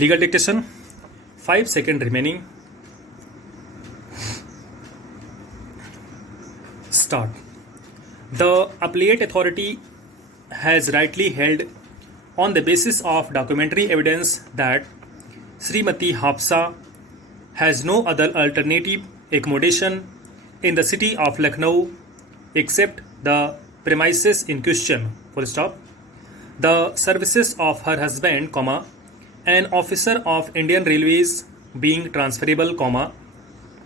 Legal dictation. 5 seconds remaining. Start. The appellate authority has rightly held, on the basis of documentary evidence, that Srimati Hafsa has no other alternative accommodation in the city of Lucknow except the premises in question. Full stop. The services of her husband, comma, an officer of Indian Railways, being transferable, comma,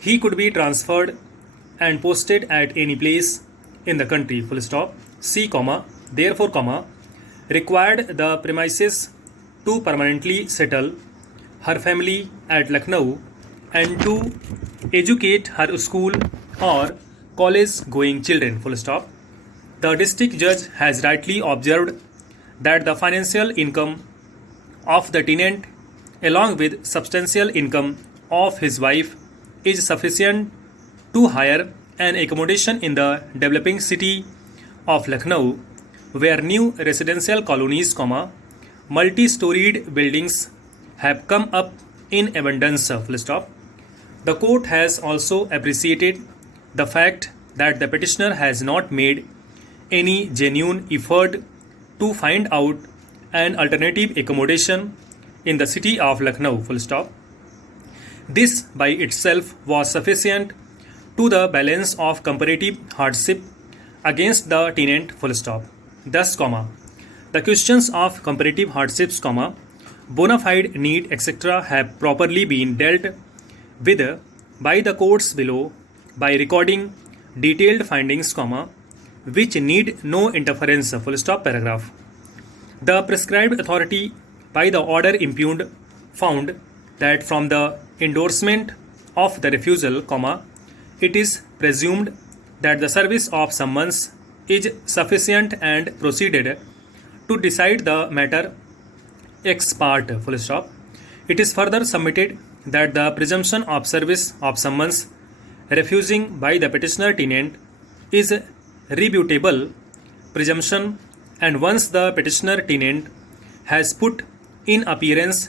he could be transferred and posted at any place in the country. Full stop. C, comma, therefore, comma, required the premises to permanently settle her family at Lucknow and to educate her school or college going children. Full stop. The district judge has rightly observed that the financial income of the tenant along with substantial income of his wife is sufficient to hire an accommodation in the developing city of Lucknow, where new residential colonies, comma, multi-storied buildings have come up in abundance. Full stop. The court has also appreciated the fact that the petitioner has not made any genuine effort to find out an alternative accommodation in the city of Lucknow. Full stop. This by itself was sufficient to the balance of comparative hardship against the tenant. Full stop. Thus, comma, the questions of comparative hardships, comma, bona fide need, etc. have properly been dealt with by the courts below by recording detailed findings, comma, which need no interference. Full stop. Paragraph. The prescribed authority by the order impugned found that from the endorsement of the refusal, comma, it is presumed that the service of summons is sufficient and proceeded to decide the matter ex parte. Full stop. It is further submitted that the presumption of service of summons refusing by the petitioner tenant is rebutable presumption, and once the petitioner tenant has put in appearance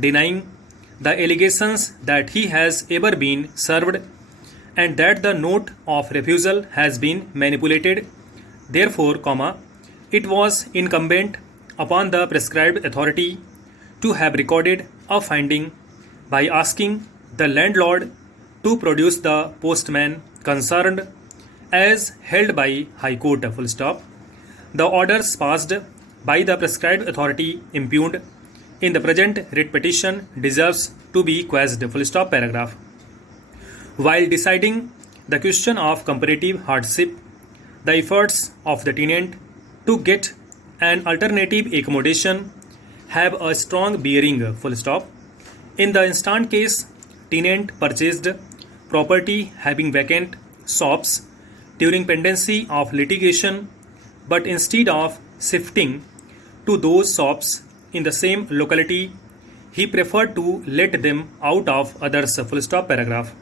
denying the allegations that he has ever been served and that the note of refusal has been manipulated, therefore, comma, it was incumbent upon the prescribed authority to have recorded a finding by asking the landlord to produce the postman concerned as held by High Court. Full stop. The orders passed by the prescribed authority impugned in the present writ petition deserves to be quashed. Full stop. Paragraph. While deciding the question of comparative hardship, the efforts of the tenant to get an alternative accommodation have a strong bearing. Full stop. In the instant case, tenant purchased property having vacant shops during pendency of litigation, but instead of shifting to those shops in the same locality, he preferred to let them out of others. Full stop. Paragraph.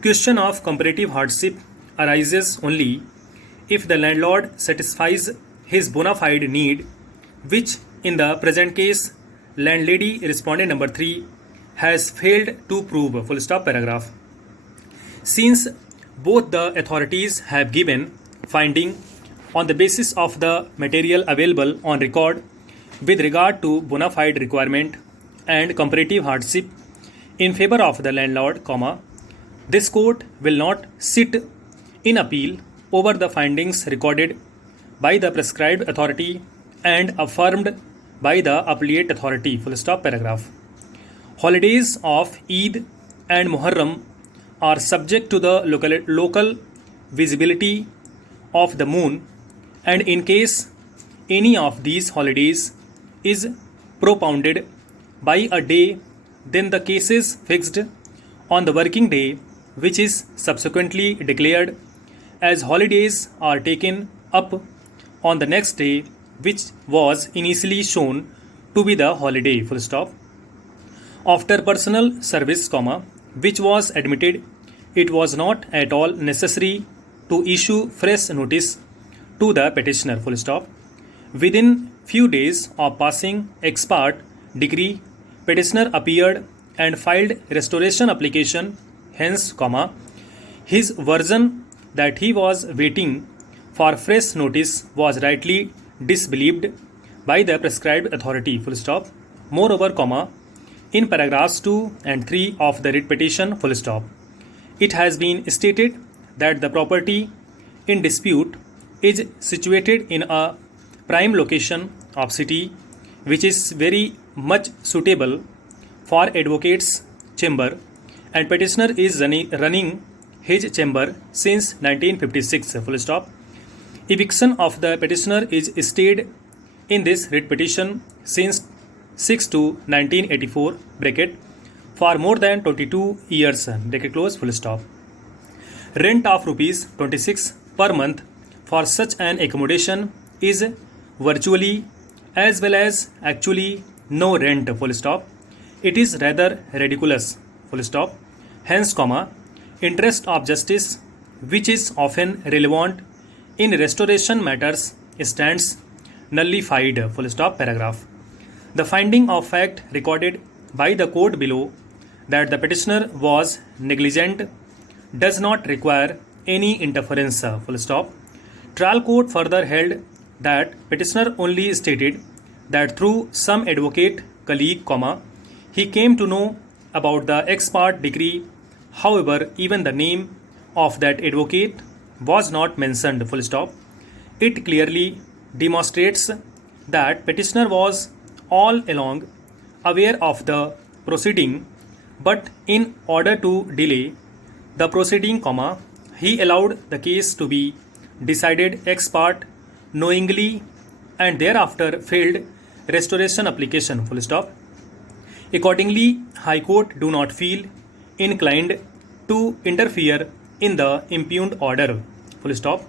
Question of comparative hardship arises only if the landlord satisfies his bona fide need, which in the present case landlady respondent number 3 has failed to prove. Full stop. Paragraph. Since both the authorities have given finding on the basis of the material available on record with regard to bona fide requirement and comparative hardship in favor of the landlord, comma, this court will not sit in appeal over the findings recorded by the prescribed authority and affirmed by the appellate authority. Full stop. Paragraph. Holidays of Eid and Muharram are subject to the local visibility of the moon, and in case any of these holidays is propounded by a day, then the cases fixed on the working day, which is subsequently declared as holidays, are taken up on the next day, which was initially shown to be the holiday. Full stop. After personal service, comma, which was admitted, it was not at all necessary to issue fresh notice to the petitioner. Full stop. Within few days of passing ex parte decree petitioner appeared and filed restoration application, hence, his version that he was waiting for fresh notice was rightly disbelieved by the prescribed authority, full stop. Moreover, in paragraphs 2 and 3 of the writ petition, full stop, it has been stated that the property in dispute is situated in a prime location of city which is very much suitable for advocate's chamber, and petitioner is running his chamber since 1956, full stop. Eviction of the petitioner is stayed in this writ petition since 6 to 1984 bracket for more than 22 years bracket close, full stop. Rent of rupees 26 per month for such an accommodation is virtually as well as actually no rent, full stop. It is rather ridiculous, full stop. Hence, interest of justice, which is often relevant in restoration matters, stands nullified, full stop, paragraph. The finding of fact recorded by the court below that the petitioner was negligent does not require any interference, full stop. Trial court further held that petitioner only stated that through some advocate colleague, he came to know about the ex parte decree. However, even the name of that advocate was not mentioned, full stop. It clearly demonstrates that petitioner was all along aware of the proceeding, but in order to delay the proceeding, he allowed the case to be decided ex parte knowingly and thereafter failed restoration application, full stop. Accordingly, High Court do not feel inclined to interfere in the impugned order, full stop.